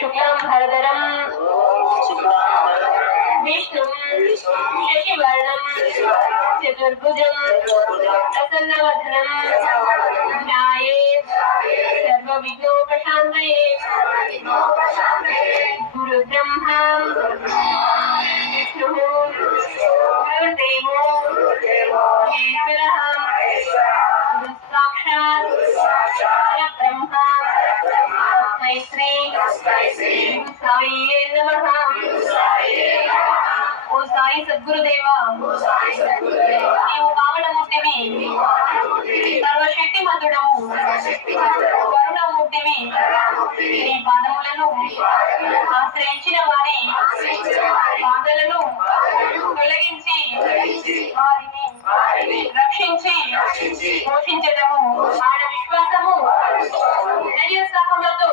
శుక్లం భరధరం విష్ణు శశివర్ణం చతుర్భుజం ప్రసన్నవదనం ధ్యాయేత్ సర్వవిఘ్నోపశాంతయే గురుబ్రహ్మా విష్ణుః గురుర్దేవో మహేశ్వరః సాక్షాత్ పరబ్రహ్మ తస్మై శ్రీ సాయియే నమః. ఓ సాయి సద్గురుదేవా, నీవు పావనమూర్తివి, సర్వశక్తిమంతుడము, కరుణామూర్తివి. నీ పాదములను ఆశ్రయించిన వారి బాధలను తొలగించి వారిని రక్షించి పోషించడము ఆయన విశ్వాసము ధైర్యోత్సాహములతో